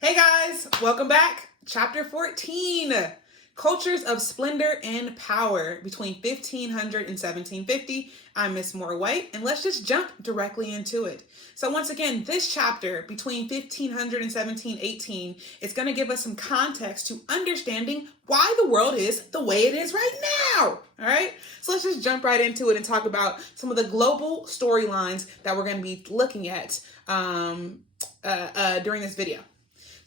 Hey guys, welcome back. Chapter 14, Cultures of Splendor and Power between 1500 and 1750. I'm Miss Moore White, and let's just jump directly into it. So once again, this chapter between 1500 and 1718 is going to give us some context to understanding why the world is the way it is right now. All right, so let's just jump right into it and talk about some of the global storylines that we're going to be looking at during this video.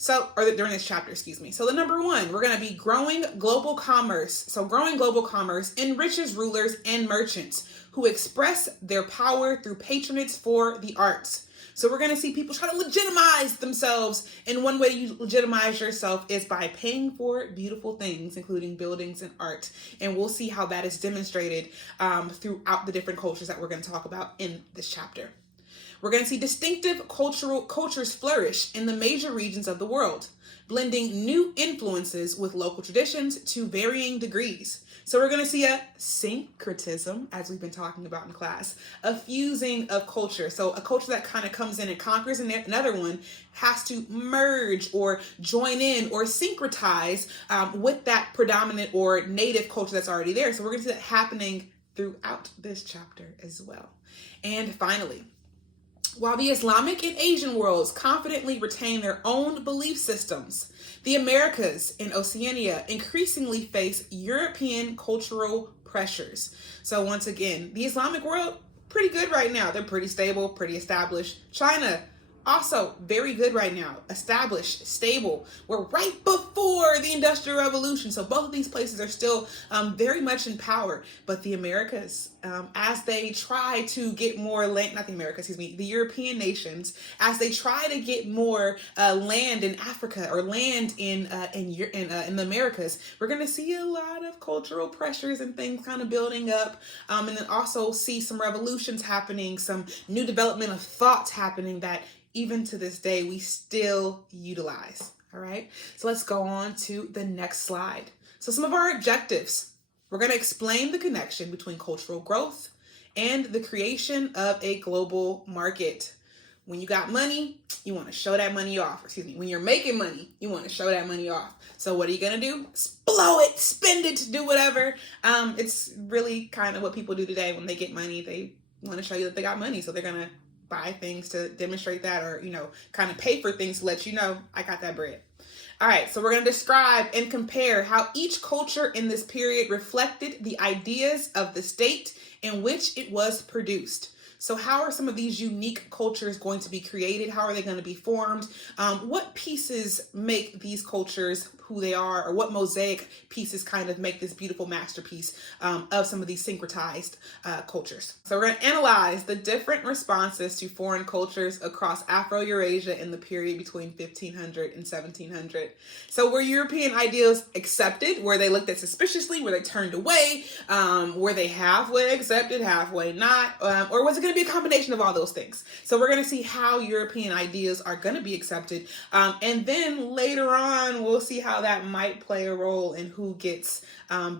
During this chapter, excuse me. So the number one, we're going to be growing global commerce. So growing global commerce enriches rulers and merchants who express their power through patronage for the arts. So we're going to see people try to legitimize themselves. And one way you legitimize yourself is by paying for beautiful things, including buildings and art. And we'll see how that is demonstrated throughout the different cultures that we're going to talk about in this chapter. We're going to see distinctive cultures flourish in the major regions of the world, blending new influences with local traditions to varying degrees. So we're going to see a syncretism, as we've been talking about in class, a fusing of culture. So a culture that kind of comes in and conquers another one has to merge or join in or syncretize with that predominant or native culture that's already there. So we're going to see that happening throughout this chapter as well. And finally, while the Islamic and Asian worlds confidently retain their own belief systems, the Americas and Oceania increasingly face European cultural pressures. So once again, the Islamic world, pretty good right now. They're pretty stable, pretty established. China, also very good right now, established, stable. We're right before the Industrial Revolution, so both of these places are still very much in power. But the Americas, as they try to get more land, not the Americas, excuse me, the European nations, as they try to get more land in Africa or land in the Americas, we're going to see a lot of cultural pressures and things kind of building up, and then also see some revolutions happening, some new development of thoughts happening that even to this day, we still utilize. All right, so let's go on to the next slide. So some of our objectives. We're going to explain the connection between cultural growth and the creation of a global market. When you got money, you want to show that money off. Excuse me. When you're making money, you want to show that money off. So what are you going to do? Blow it, spend it, do whatever. It's really kind of what people do today when they get money. They want to show you that they got money. So they're going to buy things to demonstrate that, or, kind of pay for things to let you know, I got that bread. All right, so we're going to describe and compare how each culture in this period reflected the ideas of the state in which it was produced. So how are some of these unique cultures going to be created? How are they going to be formed? What pieces make these cultures who they are, or what mosaic pieces kind of make this beautiful masterpiece of some of these syncretized cultures? So we're going to analyze the different responses to foreign cultures across Afro-Eurasia in the period between 1500 and 1700. So were European ideals accepted? Were they looked at suspiciously? Were they turned away? Were they halfway accepted, halfway not? Or was it going to be a combination of all those things? So we're going to see how European ideas are going to be accepted. And then later on, we'll see how that might play a role in who gets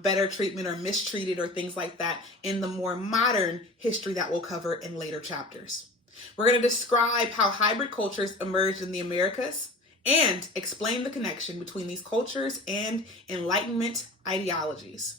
better treatment or mistreated or things like that in the more modern history that we'll cover in later chapters. We're going to describe how hybrid cultures emerged in the Americas and explain the connection between these cultures and Enlightenment ideologies.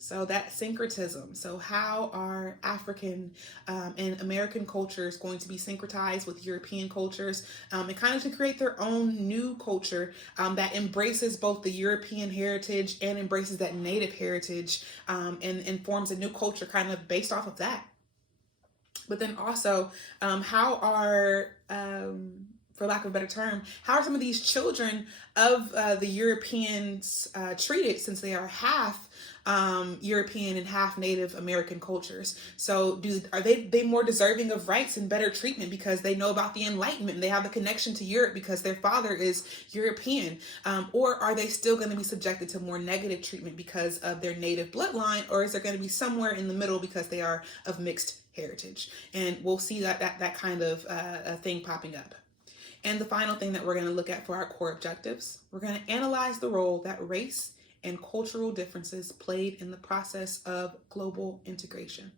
So that syncretism. So how are African and American cultures going to be syncretized with European cultures and kind of to create their own new culture that embraces both the European heritage and embraces that native heritage and forms a new culture kind of based off of that. But then also how are... for lack of a better term, how are some of these children of the Europeans treated, since they are half European and half Native American cultures? So are they more deserving of rights and better treatment because they know about the Enlightenment and they have the connection to Europe because their father is European? Or are they still going to be subjected to more negative treatment because of their native bloodline? Or is there going to be somewhere in the middle because they are of mixed heritage? And we'll see that kind of thing popping up. And the final thing that we're going to look at for our core objectives, we're going to analyze the role that race and cultural differences played in the process of global integration.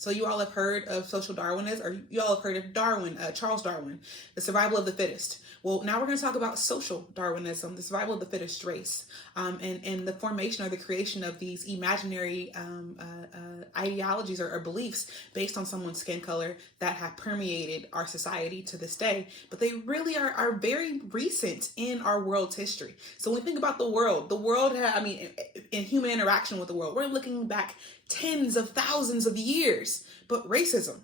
So you all have heard of social Darwinism, or you all have heard of Darwin, Charles Darwin, the survival of the fittest. Well, now we're going to talk about social Darwinism, the survival of the fittest race, and the formation or the creation of these imaginary ideologies or beliefs based on someone's skin color that have permeated our society to this day. But they really are very recent in our world's history. So when we think about the world, in human interaction with the world, we're looking back tens of thousands of years. But racism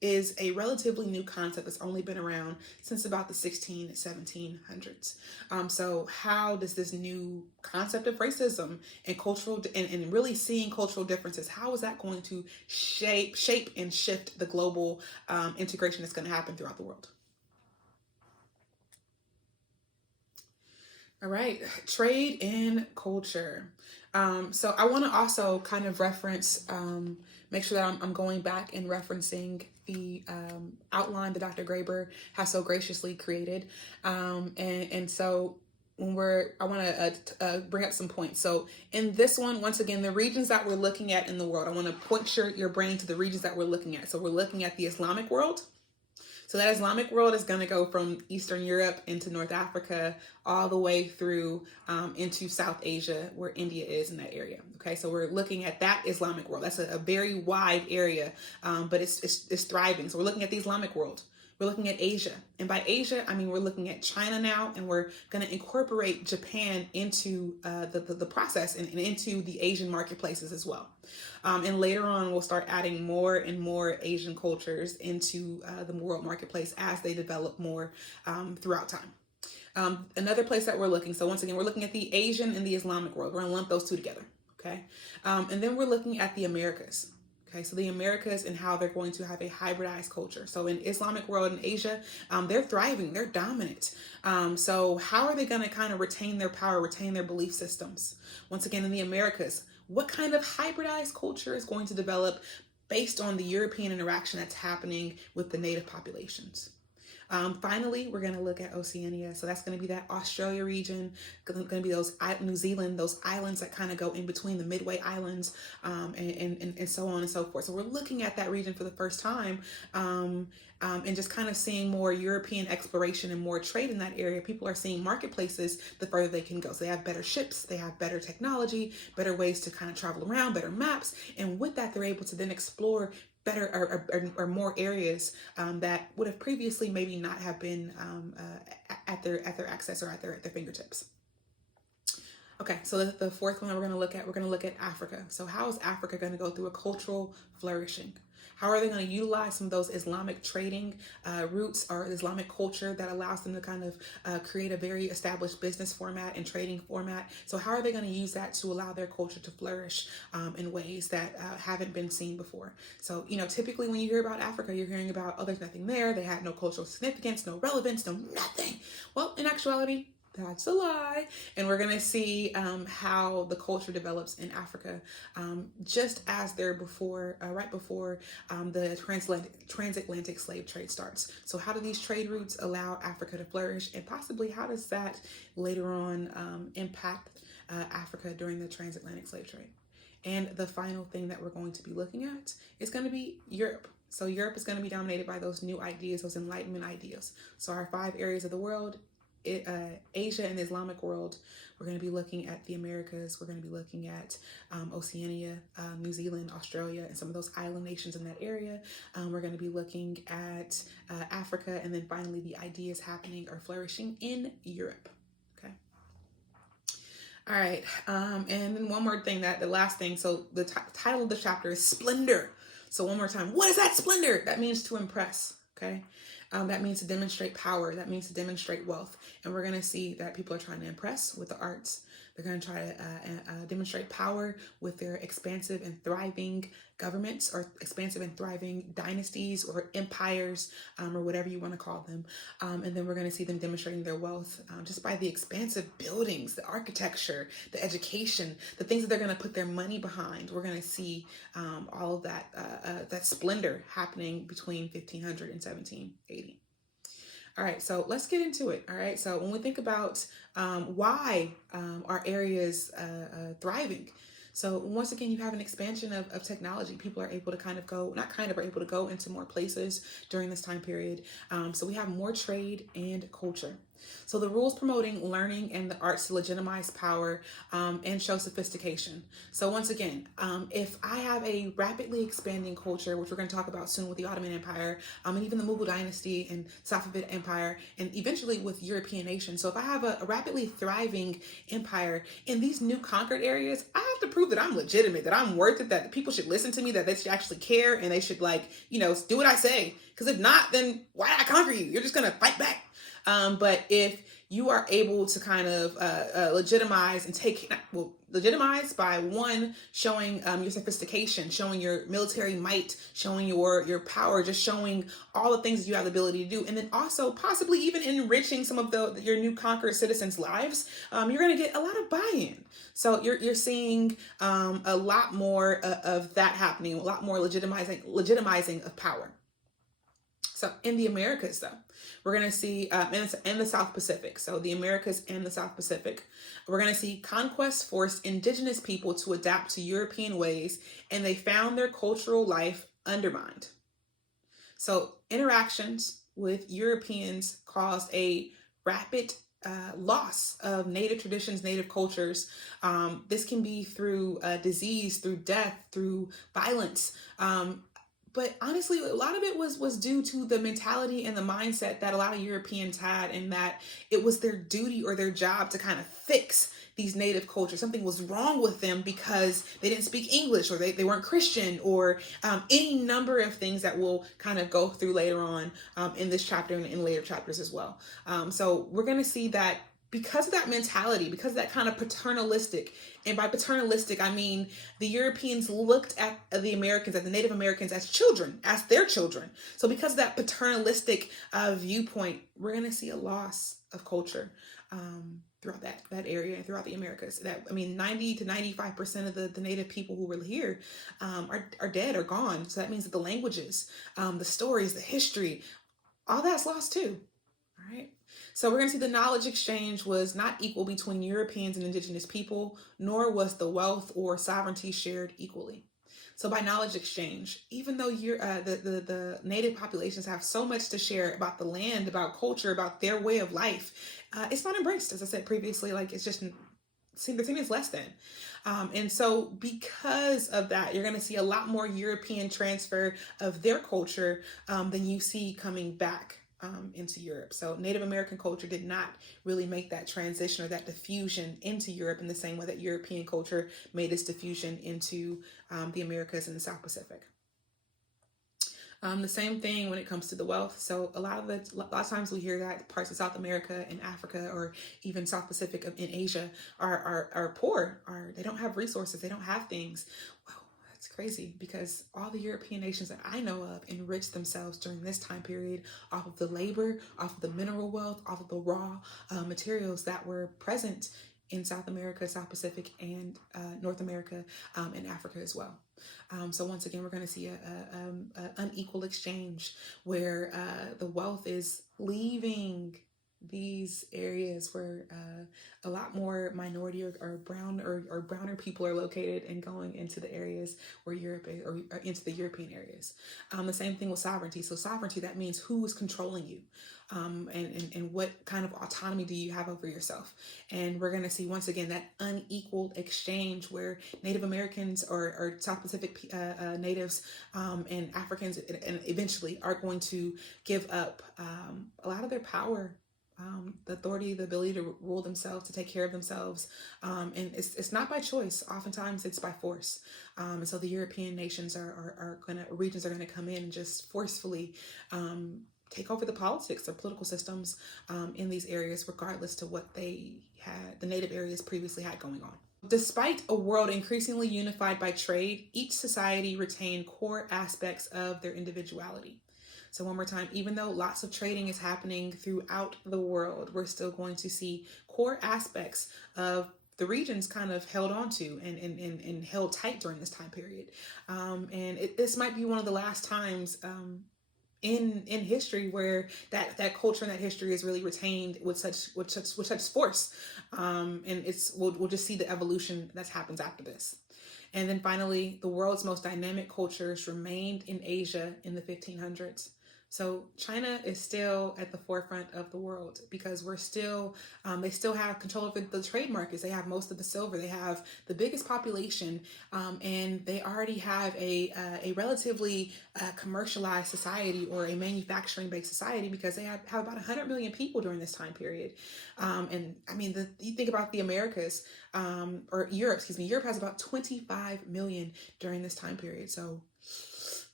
is a relatively new concept that's only been around since about the 1700s. So how does this new concept of racism and cultural and really seeing cultural differences, how is that going to shape and shift the global integration that's going to happen throughout the world? All right, trade and culture. So I want to also kind of reference, make sure that I'm going back and referencing the outline that Dr. Graeber has so graciously created. And so I want to bring up some points. So in this one, once again, the regions that we're looking at in the world, I want to point your brain to the regions that we're looking at. So we're looking at the Islamic world. So that Islamic world is going to go from Eastern Europe into North Africa, all the way through into South Asia, where India is in that area. Okay, so we're looking at that Islamic world. That's a very wide area, but it's thriving. So we're looking at the Islamic world. We're looking at Asia. And by Asia, I mean, we're looking at China now, and we're going to incorporate Japan into the process and into the Asian marketplaces as well. And later on, we'll start adding more and more Asian cultures into the world marketplace as they develop more throughout time. Another place that we're looking, so once again, we're looking at the Asian and the Islamic world. We're going to lump those two together, okay? And then we're looking at the Americas. Okay, so the Americas and how they're going to have a hybridized culture. So in Islamic world and Asia, they're thriving, they're dominant. So how are they going to kind of retain their power, retain their belief systems? Once again, in the Americas, what kind of hybridized culture is going to develop based on the European interaction that's happening with the native populations? Finally, we're going to look at Oceania. So that's going to be that Australia region, going to be those New Zealand, those islands that kind of go in between the Midway Islands, and so on and so forth. So we're looking at that region for the first time, and just kind of seeing more European exploration and more trade in that area. People are seeing marketplaces the further they can go. So they have better ships, they have better technology, better ways to kind of travel around, better maps. And with that, they're able to then explore better or more areas that would have previously maybe not have been at their access or at their fingertips. Okay, so the fourth one we're going to look at Africa. So how is Africa going to go through a cultural flourishing? How are they going to utilize some of those Islamic trading routes or Islamic culture that allows them to kind of create a very established business format and trading format? So how are they going to use that to allow their culture to flourish in ways that haven't been seen before? So, typically when you hear about Africa, you're hearing about, oh, there's nothing there. They had no cultural significance, no relevance, no nothing. Well, in actuality, that's a lie. And we're going to see how the culture develops in Africa, just as right before the transatlantic slave trade starts. So how do these trade routes allow Africa to flourish? And possibly how does that later on impact Africa during the transatlantic slave trade? And the final thing that we're going to be looking at is going to be Europe. So Europe is going to be dominated by those new ideas, those Enlightenment ideas. So our 5 areas of the world: Asia and the Islamic world. We're going to be looking at the Americas. We're going to be looking at Oceania, New Zealand, Australia, and some of those island nations in that area. We're going to be looking at Africa, and then finally the ideas happening or flourishing in Europe. Okay. All right. And then one more thing, the last thing. So the title of the chapter is Splendor. So one more time, what is that splendor? That means to impress. Okay. That means to demonstrate power. That means to demonstrate wealth. And we're going to see that people are trying to impress with the arts. They're going to try to demonstrate power with their expansive and thriving governments, or expansive and thriving dynasties or empires, or whatever you want to call them. And then we're going to see them demonstrating their wealth just by the expansive buildings, the architecture, the education, the things that they're going to put their money behind. We're going to see all of that splendor happening between 1500 and 1780. All right, so let's get into it. All right, so when we think about why our area is thriving, So once again, you have an expansion of technology. People are able to kind of go, not kind of, are able to go into more places during this time period. So we have more trade and culture. So the rules promoting learning and the arts to legitimize power and show sophistication. So once again, if I have a rapidly expanding culture, which we're going to talk about soon with the Ottoman Empire, and even the Mughal dynasty and Safavid Empire, and eventually with European nations. So if I have a rapidly thriving empire in these new conquered areas, I have to prove that I'm legitimate, that I'm worth it, that people should listen to me, that they should actually care, and they should do what I say. Because if not, then why did I conquer you? You're just going to fight back. But if you are able to kind of legitimize and legitimize by one, showing your sophistication, showing your military might, showing your power, just showing all the things that you have the ability to do, and then also possibly even enriching some of your new conquered citizens' lives, you're going to get a lot of buy-in. So you're seeing a lot more of that happening, a lot more legitimizing of power. So in the Americas, though, we're going to see in the South Pacific, so the Americas and the South Pacific, we're going to see conquest forced indigenous people to adapt to European ways, and they found their cultural life undermined. So interactions with Europeans caused a rapid loss of native traditions, native cultures. This can be through disease, through death, through violence. But honestly, a lot of it was due to the mentality and the mindset that a lot of Europeans had, and that it was their duty or their job to kind of fix these native cultures. Something was wrong with them because they didn't speak English, or they weren't Christian, or any number of things that we'll kind of go through later on in this chapter and in later chapters as well. So we're going to see that because of that mentality, because of that kind of paternalistic, and by paternalistic, I mean the Europeans looked at the Americans, at the Native Americans as children, as their children. So because of that paternalistic viewpoint, we're going to see a loss of culture throughout that area and throughout the Americas. 90 to 95% of the Native people who were here are dead or gone. So that means that the languages, the stories, the history, all that's lost too. All right. So we're going to see the knowledge exchange was not equal between Europeans and indigenous people, nor was the wealth or sovereignty shared equally. So by knowledge exchange, even though the native populations have so much to share about the land, about culture, about their way of life, it's not embraced. As I said previously, it's just they're seen as less than. And so because of that, you're going to see a lot more European transfer of their culture than you see coming back into Europe. So Native American culture did not really make that transition or that diffusion into Europe in the same way that European culture made its diffusion into the Americas and the South Pacific. The same thing when it comes to the wealth. So a lot of times we hear that parts of South America and Africa, or even South Pacific in Asia, are poor, they don't have resources, they don't have things. Well, it's crazy, because all the European nations that I know of enriched themselves during this time period off of the labor, off of the mineral wealth, off of the raw materials that were present in South America, South Pacific, and North America, and Africa as well. So once again, we're going to see an unequal exchange where the wealth is leaving these areas where a lot more minority or browner people are located, and going into the areas where Europe is, or into the European areas. The same thing with sovereignty. So sovereignty, that means who is controlling you, and what kind of autonomy do you have over yourself. And we're going to see once again that unequal exchange where Native Americans or South Pacific natives and Africans and eventually are going to give up a lot of their power, the authority, the ability to rule themselves, to take care of themselves. And it's not by choice. Oftentimes it's by force. And so the European nations regions are going to come in and just forcefully take over the politics or political systems in these areas, regardless to what the native areas previously had going on. Despite a world increasingly unified by trade, each society retained core aspects of their individuality. So one more time, even though lots of trading is happening throughout the world, we're still going to see core aspects of the regions kind of held onto and held tight during this time period. This might be one of the last times in history where that culture and that history is really retained with such force. And we'll just see the evolution that happens after this. And then finally, the world's most dynamic cultures remained in Asia in the 1500s. So China is still at the forefront of the world because we're still, they still have control of the trade markets. They have most of the silver. They have the biggest population, and they already have a relatively commercialized society or a manufacturing-based society because they have about 100 million people during this time period. And I mean, you think about the Americas, or Europe, excuse me, Europe has about 25 million during this time period. So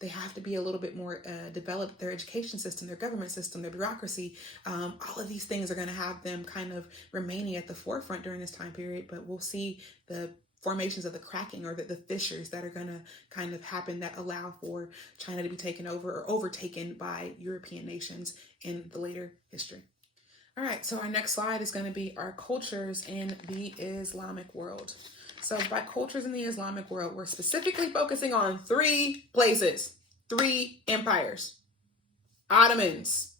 they have to be a little bit more developed. Their education system, their government system, their bureaucracy, all of these things are going to have them kind of remaining at the forefront during this time period. But we'll see the formations of the cracking or the fissures that are going to kind of happen that allow for China to be taken over or overtaken by European nations in the later history. All right, so our next slide is going to be our cultures in the Islamic world. So by cultures in the Islamic world, we're specifically focusing on 3 places, 3 empires: Ottomans,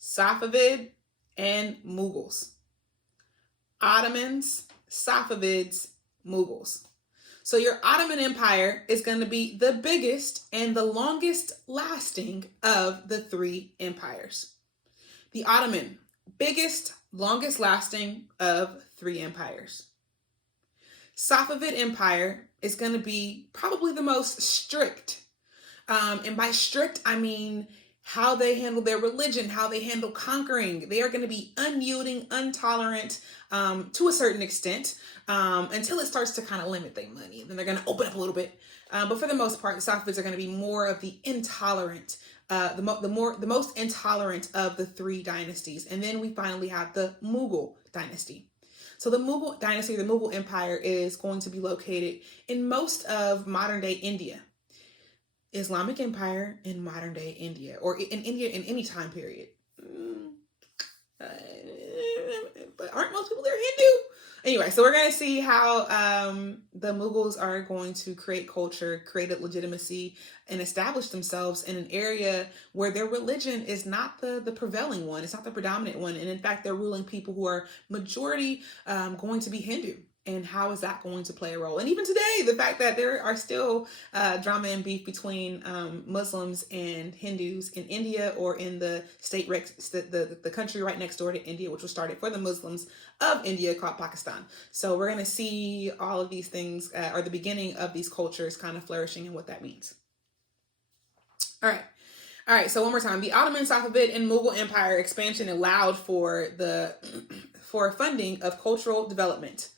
Safavid, and Mughals. Ottomans, Safavids, Mughals. So your Ottoman Empire is going to be the biggest and the longest lasting of the 3 empires. The Ottoman, biggest, longest lasting of 3 empires. Safavid Empire is going to be probably the most strict. And by strict, I mean how they handle their religion, how they handle conquering. They are going to be unyielding, intolerant to a certain extent until it starts to kind of limit their money. Then they're going to open up a little bit. But for the most part, the Safavids are going to be more of the intolerant, the most intolerant of the 3 dynasties. And then we finally have the Mughal dynasty. So the Mughal dynasty, the Mughal Empire, is going to be located in most of modern day India. Islamic Empire in modern day India, or in India in any time period. But aren't most people there Hindu? Anyway, so we're going to see how the Mughals are going to create culture, create a legitimacy, and establish themselves in an area where their religion is not the prevailing one. It's not the predominant one. And in fact, they're ruling people who are majority going to be Hindu. And how is that going to play a role? And even today, the fact that there are still drama and beef between Muslims and Hindus in India, or in the state, the country right next door to India, which was started for the Muslims of India, called Pakistan. So we're going to see all of these things, or the beginning of these cultures kind of flourishing and what that means. All right. So one more time, the Ottoman, Safavid, and Mughal Empire expansion allowed for for funding of cultural development.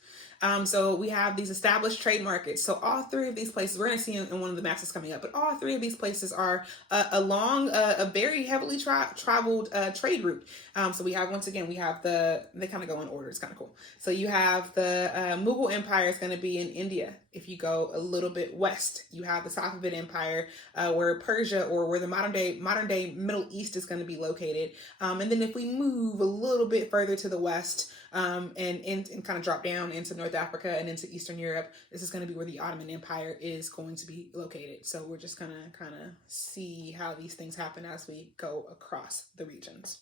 So we have these established trade markets. So all 3 of these places, we're going to see in one of the maps that's coming up, but all 3 of these places are along a very heavily traveled trade route. So we have, once again, we have they kind of go in order. It's kind of cool. So you have the Mughal Empire is going to be in India. If you go a little bit west, you have the Safavid Empire, where Persia, or where the modern day Middle East is going to be located. And then if we move a little bit further to the west, and kind of drop down into North Africa and into Eastern Europe, this is going to be where the Ottoman Empire is going to be located. So we're just going to kind of see how these things happen as we go across the regions.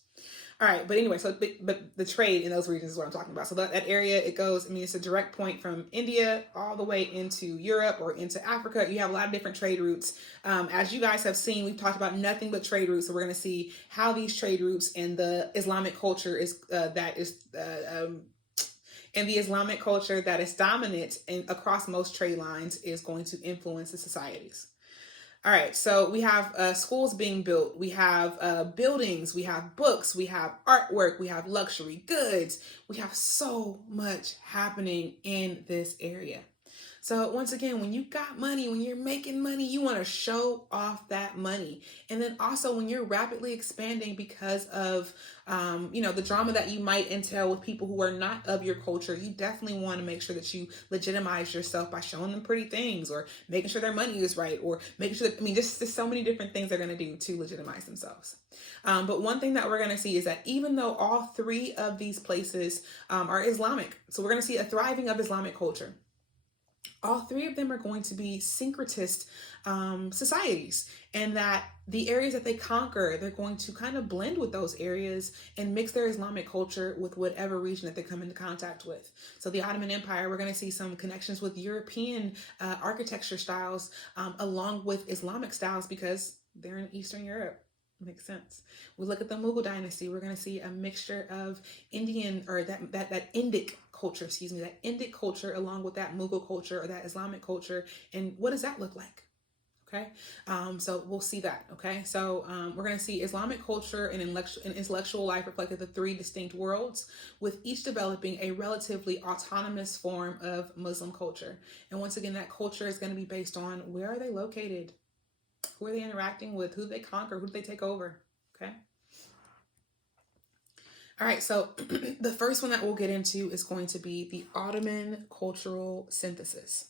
All right, but anyway, so but the trade in those regions is what I'm talking about. So that area, it goes, I mean, it's a direct point from India all the way into Europe or into Africa. You have a lot of different trade routes. As you guys have seen, we've talked about nothing but trade routes. So we're going to see how these trade routes and the Islamic culture is and the Islamic culture that is dominant across most trade lines is going to influence the societies. All right, so we have schools being built, we have buildings, we have books, we have artwork, we have luxury goods. We have so much happening in this area. So once again, when you got money, when you're making money, you want to show off that money. And then also when you're rapidly expanding because of, the drama that you might entail with people who are not of your culture, you definitely want to make sure that you legitimize yourself by showing them pretty things, or making sure their money is right, or making sure that, just there's so many different things they're going to do to legitimize themselves. But one thing that we're going to see is that even though all 3 of these places are Islamic, so we're going to see a thriving of Islamic culture. All three of them are going to be syncretist societies, and that the areas that they conquer, they're going to kind of blend with those areas and mix their Islamic culture with whatever region that they come into contact with. So the Ottoman Empire, we're going to see some connections with European architecture styles along with Islamic styles because they're in Eastern Europe. Makes sense. We look at the Mughal dynasty, we're going to see a mixture of Indian, or that Indic culture, that Indic culture along with that Mughal culture or that Islamic culture. And what does that look like? Okay. So we'll see that. Okay. So we're going to see Islamic culture and intellectual life reflected the three distinct worlds, with each developing a relatively autonomous form of Muslim culture. And once again, that culture is going to be based on where are they located? Who are they interacting with? Who do they conquer? Who do they take over? Okay. All right. So the first one that we'll get into is going to be the Ottoman cultural synthesis.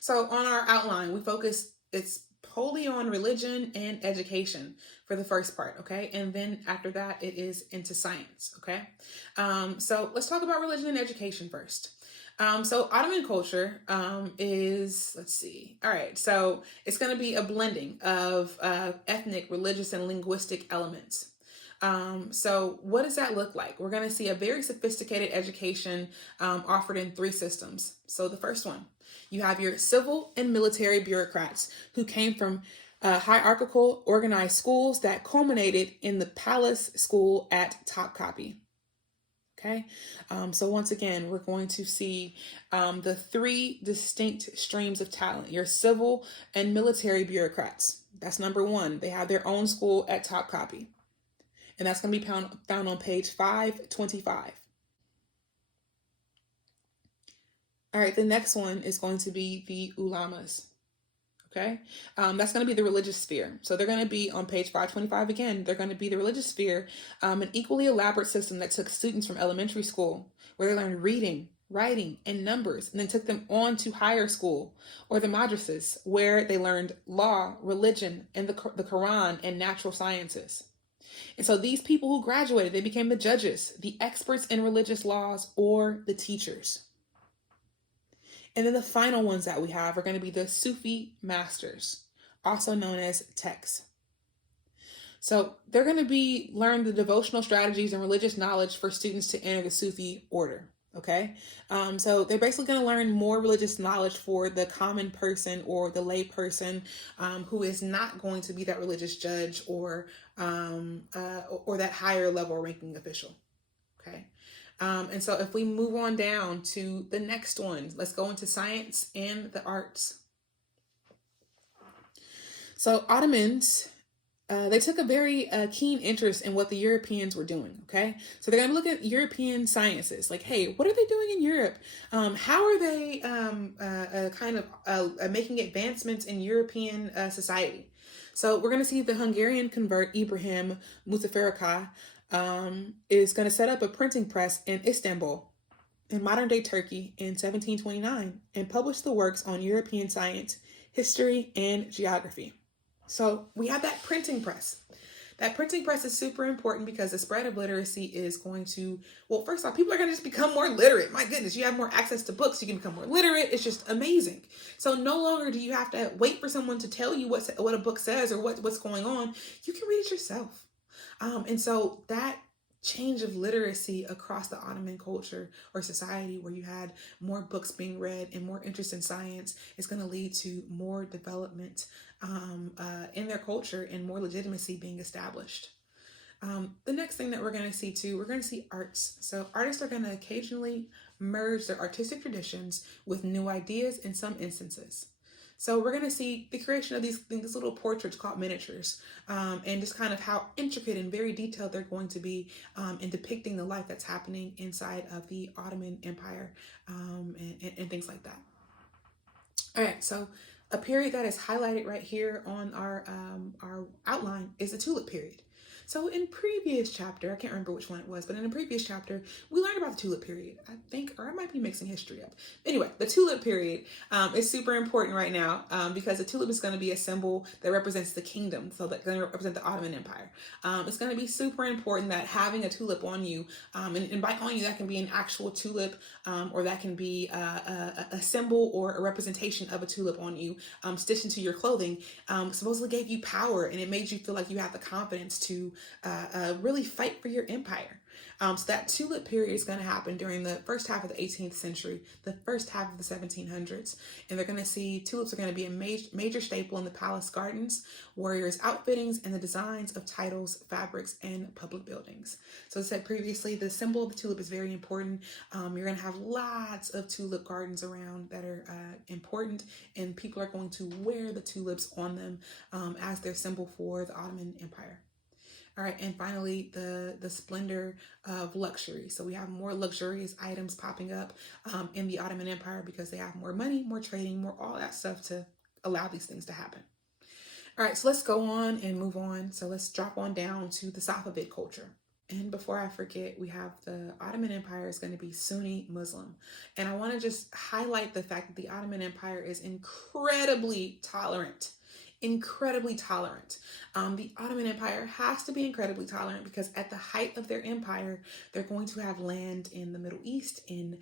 So on our outline, we focus, it's wholly on religion and education for the first part. Okay. And then after that, it is into science. Okay. So let's talk about religion and education first. So Ottoman culture is, let's see. All right. So it's going to be a blending of ethnic, religious, and linguistic elements. So what does that look like? We're going to see a very sophisticated education offered in three systems. So the first one, you have your civil and military bureaucrats who came from hierarchical organized schools that culminated in the palace school at Topkapi. Okay, so once again, we're going to see the three distinct streams of talent, your civil and military bureaucrats. That's number one. They have their own school at Topkapi. And that's going to be found on page 525. All right, the next one is going to be the ulamas. Okay, that's going to be the religious sphere. So they're going to be on page 525 again. They're going to be the religious sphere, an equally elaborate system that took students from elementary school, where they learned reading, writing, and numbers, and then took them on to higher school, or the madrasas, where they learned law, religion, and the Quran and natural sciences. And so these people who graduated, they became the judges, the experts in religious laws, or the teachers. And then the final ones that we have are going to be the Sufi masters, also known as texts. So they're going to learn the devotional strategies and religious knowledge for students to enter the Sufi order. Okay. So they're basically going to learn more religious knowledge for the common person or the lay person who is not going to be that religious judge or that higher level ranking official. Okay. And so if we move on down to the next one, let's go into science and the arts. So Ottomans, they took a very keen interest in what the Europeans were doing. Okay, so they're going to look at European sciences, like, hey, what are they doing in Europe? How are they making advancements in European society? So we're going to see the Hungarian convert Ibrahim Mutafarika is going to set up a printing press in Istanbul, in modern day Turkey, in 1729, and publish the works on European science, history, and geography. So we have that printing press. That printing press is super important because the spread of literacy is going to, well, first off, people are going to just become more literate. My goodness, you have more access to books. You can become more literate. It's just amazing. So no longer do you have to wait for someone to tell you what a book says or what's going on. You can read it yourself. And so that change of literacy across the Ottoman culture or society, where you had more books being read and more interest in science, is going to lead to more development in their culture and more legitimacy being established. The next thing that we're going to see too, we're going to see arts. So artists are going to occasionally merge their artistic traditions with new ideas in some instances. So we're going to see the creation of these little portraits called miniatures, and just kind of how intricate and very detailed they're going to be in depicting the life that's happening inside of the Ottoman Empire, and things like that. All right, so a period that is highlighted right here on our outline is the Tulip period. So in previous chapter, I can't remember which one it was, but in a previous chapter, we learned about the tulip period, I think, or I might be mixing history up. Anyway, the tulip period is super important right now because the tulip is going to be a symbol that represents the kingdom. So that's going to represent the Ottoman Empire. It's going to be super important that having a tulip on you, and by on you, that can be an actual tulip, or that can be a symbol or a representation of a tulip on you, stitched into your clothing, supposedly gave you power, and it made you feel like you had the confidence to really fight for your empire. So that tulip period is going to happen during the first half of the 18th century, the first half of the 1700s. And they're going to see tulips are going to be a major staple in the palace gardens, warriors' outfittings, and the designs of titles, fabrics, and public buildings. So as I said previously, the symbol of the tulip is very important. You're going to have lots of tulip gardens around that are important, and people are going to wear the tulips on them as their symbol for the Ottoman Empire. All right, and finally, the splendor of luxury. So we have more luxurious items popping up in the Ottoman Empire because they have more money, more trading, more all that stuff to allow these things to happen. All right, so let's go on and move on. So let's drop on down to the Safavid culture. And before I forget, we have the Ottoman Empire is going to be Sunni Muslim. And I want to just highlight the fact that the Ottoman Empire is incredibly tolerant. The Ottoman Empire has to be incredibly tolerant because at the height of their empire, they're going to have land in the Middle East, in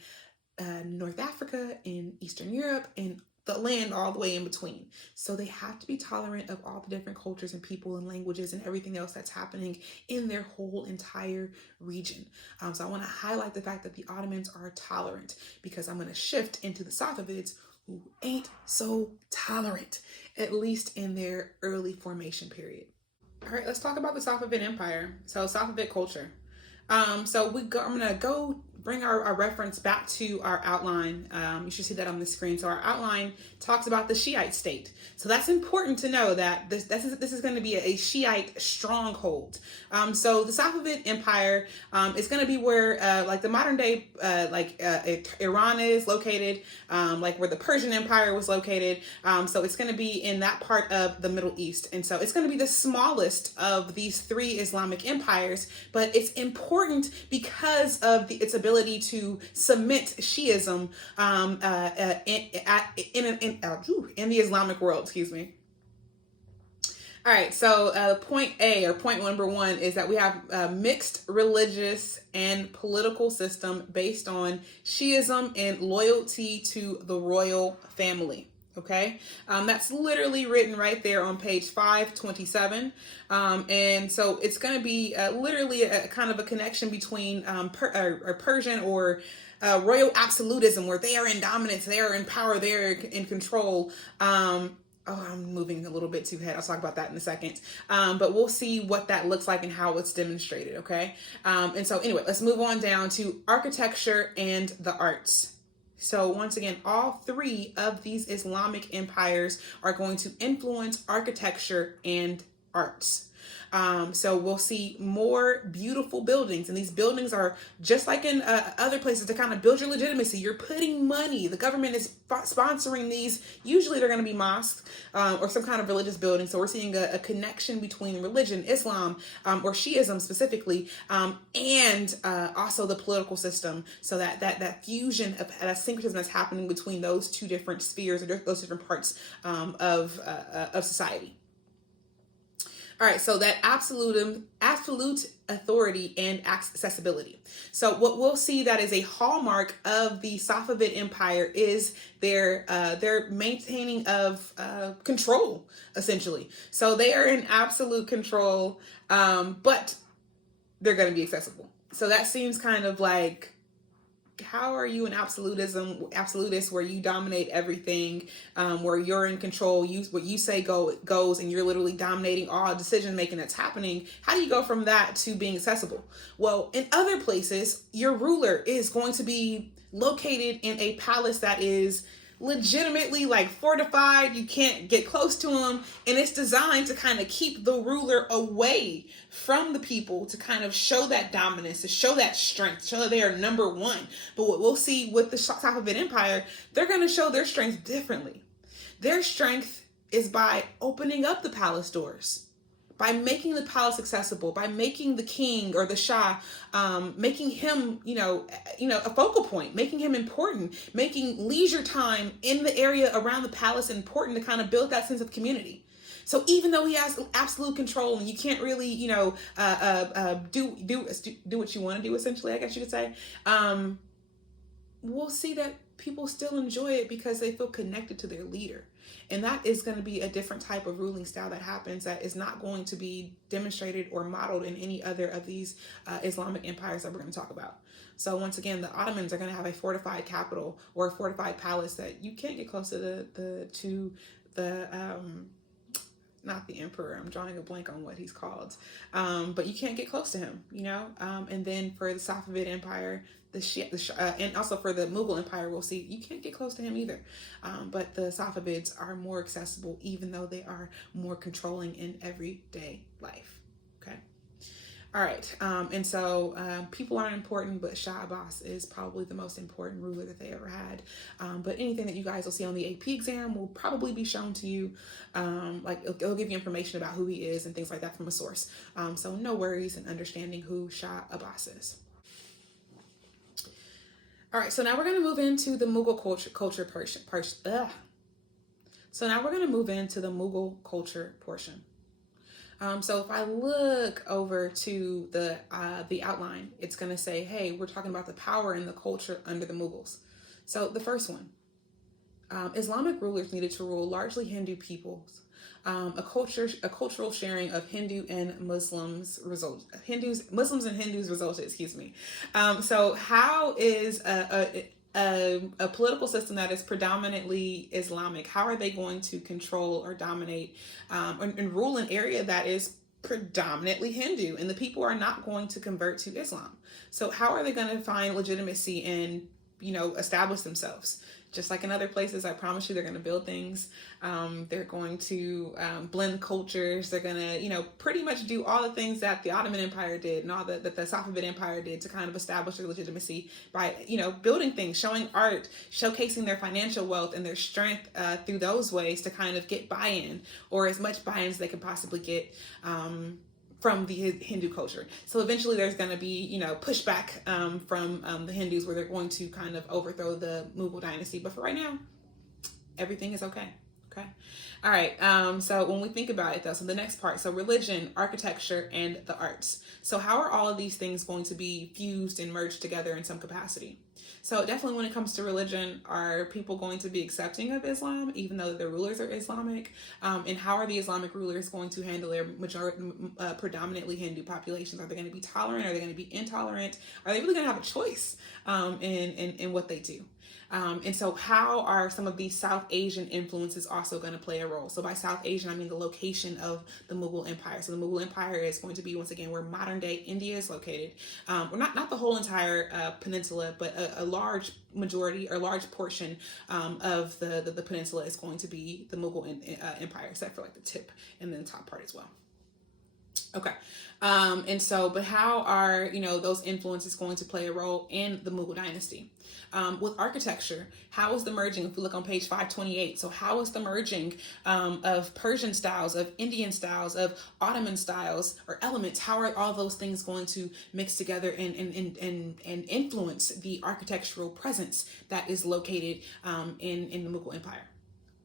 North Africa, in Eastern Europe, and the land all the way in between. So they have to be tolerant of all the different cultures and people and languages and everything else that's happening in their whole entire region. So I want to highlight the fact that the Ottomans are tolerant because I'm going to shift into the Safavids, who ain't so tolerant, at least in their early formation period. All right, let's talk about the Safavid Empire. So Safavid culture. I'm gonna go bring our reference back to our outline. You should see that on the screen. So our outline talks about the Shiite state. So that's important to know that this is going to be a Shiite stronghold. So the Safavid Empire is going to be where like the modern day Iran is located, like where the Persian Empire was located. So it's going to be in that part of the Middle East. And so it's going to be the smallest of these three Islamic empires, but it's important because of its ability to cement Shiism in the Islamic world, excuse me. All right, so point A, or point number one, is that we have a mixed religious and political system based on Shiism and loyalty to the royal family. Okay, that's literally written right there on page 527. And so it's going to be literally a kind of a connection between Persian or royal absolutism, where they are in dominance, they are in power, they're in control. I'm moving a little bit too ahead. I'll talk about that in a second. But we'll see what that looks like and how it's demonstrated, okay? And so anyway, let's move on down to architecture and the arts. So once again, all three of these Islamic empires are going to influence architecture and arts. So we'll see more beautiful buildings, and these buildings are just like in other places to kind of build your legitimacy. You're putting money. The government is sponsoring these. Usually they're going to be mosques or some kind of religious building. So we're seeing a connection between religion, Islam, or Shiism specifically, and also the political system. So that fusion of that syncretism that's happening between those two different spheres or those different parts of society. All right, so that absolute authority and accessibility. So what we'll see that is a hallmark of the Safavid Empire is their maintaining of control, essentially. So they are in absolute control, but they're going to be accessible. So that seems kind of like, how are you an absolutist where you dominate everything, where you're in control, what you say goes, and you're literally dominating all decision making that's happening? How do you go from that to being accessible? Well, in other places, your ruler is going to be located in a palace that is legitimately like fortified. You can't get close to them, and it's designed to kind of keep the ruler away from the people, to kind of show that dominance, to show that strength, show that they are number one. But what we'll see with the Safavid Empire, they're going to show their strength differently. Their strength is by opening up the palace doors, by making the palace accessible, by making the king or the Shah, making him, a focal point, making him important, making leisure time in the area around the palace important to kind of build that sense of community. So even though he has absolute control and you can't really, do what you want to do, essentially, I guess you could say, we'll see that people still enjoy it because they feel connected to their leader. And that is going to be a different type of ruling style that happens, that is not going to be demonstrated or modeled in any other of these Islamic empires that we're going to talk about. So once again, the Ottomans are going to have a fortified capital or a fortified palace that you can't get close to not the emperor, I'm drawing a blank on what he's called, but you can't get close to him, and then for the Safavid Empire, and also for the Mughal Empire, we'll see you can't get close to him either, but the Safavids are more accessible, even though they are more controlling in everyday life. Okay. All right, and so people aren't important, but Shah Abbas is probably the most important ruler that they ever had. But anything that you guys will see on the AP exam will probably be shown to you. It'll give you information about who he is and things like that from a source. So no worries in understanding who Shah Abbas is. All right, so now we're going to move into the Mughal culture portion. So now we're going to move into the Mughal culture portion. So if I look over to the outline, it's going to say, hey, we're talking about the power and the culture under the Mughals. So the first one, Islamic rulers needed to rule largely Hindu peoples. A cultural sharing of Hindu and Muslims resulted. So how is a political system that is predominantly Islamic, how are they going to control or dominate and rule an area that is predominantly Hindu, and the people are not going to convert to Islam? So how are they going to find legitimacy and establish themselves? Just like in other places, I promise you, they're going to build things. They're going to blend cultures. They're going to, pretty much do all the things that the Ottoman Empire did and all that the Safavid Empire did to kind of establish their legitimacy by, building things, showing art, showcasing their financial wealth and their strength through those ways to kind of get buy-in, or as much buy-in as they can possibly get from the Hindu culture. So eventually there's going to be, pushback from the Hindus, where they're going to kind of overthrow the Mughal dynasty. But for right now, everything is okay. Okay. All right. So when we think about it, though, so the next part, so religion, architecture, and the arts. So how are all of these things going to be fused and merged together in some capacity? So definitely when it comes to religion, are people going to be accepting of Islam, even though their rulers are Islamic? And how are the Islamic rulers going to handle their predominantly Hindu populations? Are they going to be tolerant? Are they going to be intolerant? Are they really going to have a choice in what they do? And so how are some of these South Asian influences also going to play a role? So by South Asian, I mean the location of the Mughal Empire. So the Mughal Empire is going to be, once again, where modern day India is located. Well, not the whole entire peninsula, but a large majority or large portion of the peninsula is going to be the Mughal Empire, except for like the tip and then the top part as well. Okay. And so, but how are, those influences going to play a role in the Mughal dynasty? With architecture, how is the merging, if we look on page 528, so how is the merging of Persian styles, of Indian styles, of Ottoman styles or elements, how are all those things going to mix together and influence the architectural presence that is located in the Mughal Empire?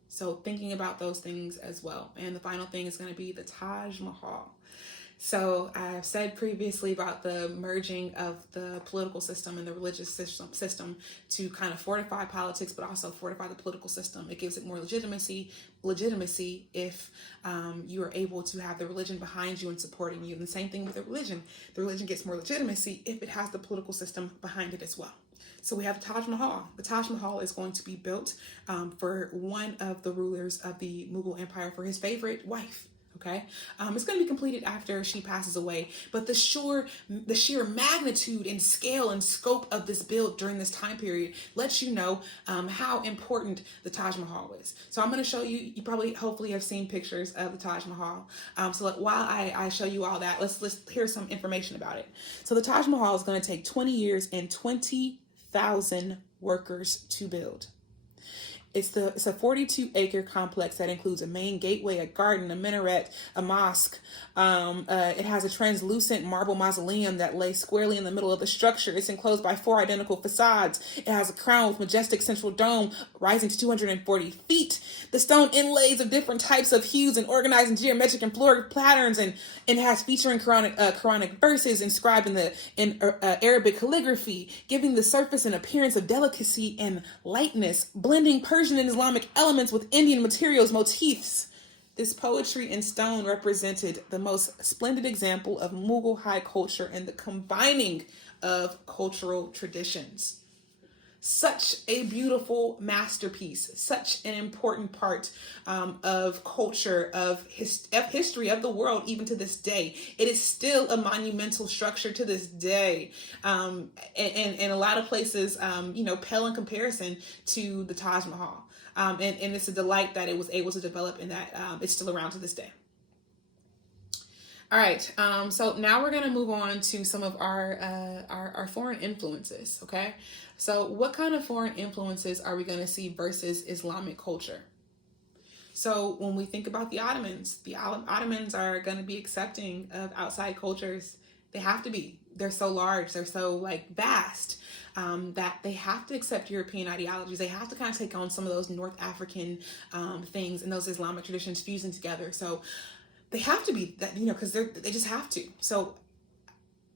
So thinking about those things as well. And the final thing is going to be the Taj Mahal. So I've said previously about the merging of the political system and the religious system to kind of fortify politics, but also fortify the political system. It gives it more legitimacy if you are able to have the religion behind you and supporting you. And the same thing with the religion. The religion gets more legitimacy if it has the political system behind it as well. So we have the Taj Mahal. The Taj Mahal is going to be built for one of the rulers of the Mughal Empire, for his favorite wife. Okay, it's going to be completed after she passes away, but the sheer magnitude and scale and scope of this build during this time period lets you know how important the Taj Mahal is. So I'm going to show you. You probably, hopefully, have seen pictures of the Taj Mahal. So while I show you all that, let's hear some information about it. So the Taj Mahal is going to take 20 years and 20,000 workers to build. It's a 42-acre complex that includes a main gateway, a garden, a minaret, a mosque. It has a translucent marble mausoleum that lays squarely in the middle of the structure. It's enclosed by 4 identical facades. It has a crown with majestic central dome rising to 240 feet. The stone inlays of different types of hues and organized in geometric and florid patterns, and it has featuring Quranic verses inscribed in Arabic calligraphy, giving the surface an appearance of delicacy and lightness, blending Persian and Islamic elements with Indian materials, motifs. This poetry in stone represented the most splendid example of Mughal high culture and the combining of cultural traditions. Such a beautiful masterpiece, such an important part of culture, of history of the world, even to this day. It is still a monumental structure to this day. And a lot of places, pale in comparison to the Taj Mahal. And it's a delight that it was able to develop and that it's still around to this day. All right, so now we're going to move on to some of our foreign influences, okay? So what kind of foreign influences are we going to see versus Islamic culture? So when we think about the Ottomans are going to be accepting of outside cultures. They have to be. They're so large, they're so vast, that they have to accept European ideologies. They have to kind of take on some of those North African things and those Islamic traditions fusing together. So they have to be that, because they just have to. So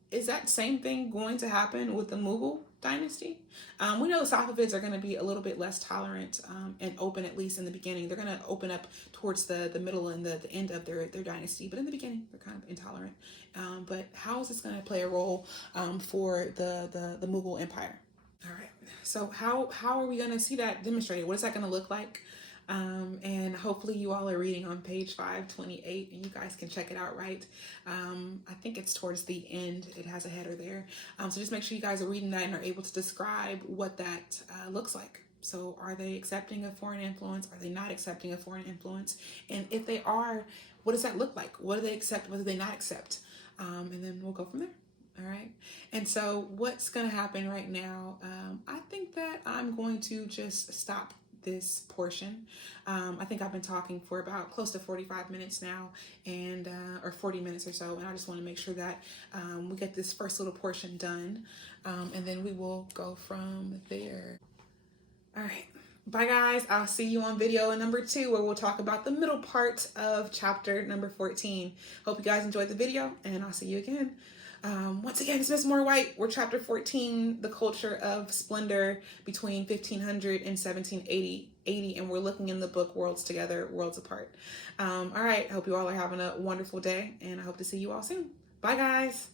is that same thing going to happen with the Mughal dynasty? We know the Safavids are going to be a little bit less tolerant and open, at least in the beginning. They're going to open up towards the middle and the end of their dynasty, but in the beginning they're kind of intolerant. But how is this going to play a role for the Mughal Empire? All right, so how are we going to see that demonstrated? What is that going to look like? And hopefully you all are reading on page 528 and you guys can check it out, right? I think it's towards the end. It has a header there. So just make sure you guys are reading that and are able to describe what that looks like. So are they accepting a foreign influence? Are they not accepting a foreign influence? And if they are, what does that look like? What do they accept? What do they not accept? And then we'll go from there. All right. And so what's going to happen right now? I think that I'm going to just stop this portion. I think I've been talking for about close to 45 minutes now, and or 40 minutes or so, and I just want to make sure that we get this first little portion done, and then we will go from there. All right. Bye guys. I'll see you on video number 2, where we'll talk about the middle part of chapter number 14. Hope you guys enjoyed the video, and I'll see you again. Once again, it's Miss Moore White. We're chapter 14, the culture of splendor between 1500 and 1780, and we're looking in the book Worlds Together, Worlds Apart. All right, I hope you all are having a wonderful day, and I hope to see you all soon. Bye, guys.